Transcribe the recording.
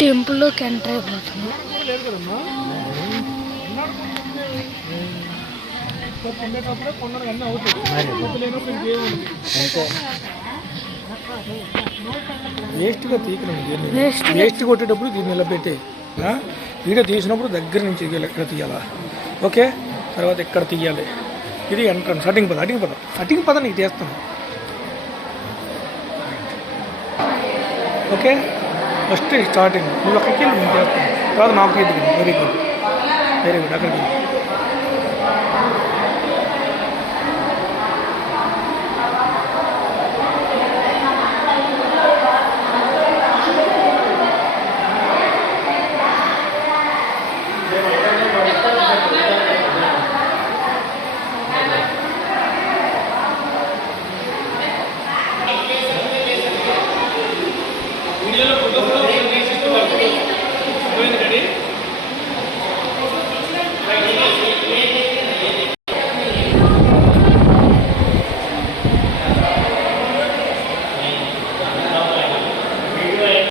టెంపుల్లోకి enter అయిపోతుంది. వేస్ట్గా తీయకండి, waste కొట్టేటప్పుడు దీన్ని ఇలా పెట్టి వీడియో తీసినప్పుడు దగ్గర నుంచి ఇక్కడ తీయాలా. ఓకే, తర్వాత ఇక్కడ తీయాలి. ఇది ఎంట్రన్స్. అటింగ్ పద నీకు చేస్తాను. ఓకే, ఫస్ట్ స్టార్టింగ్ నువ్వు అక్కడికి వెళ్ళి నేను చేస్తాను, తర్వాత నాకు ఎదుగు. వెరీ గుడ్ అక్కడికి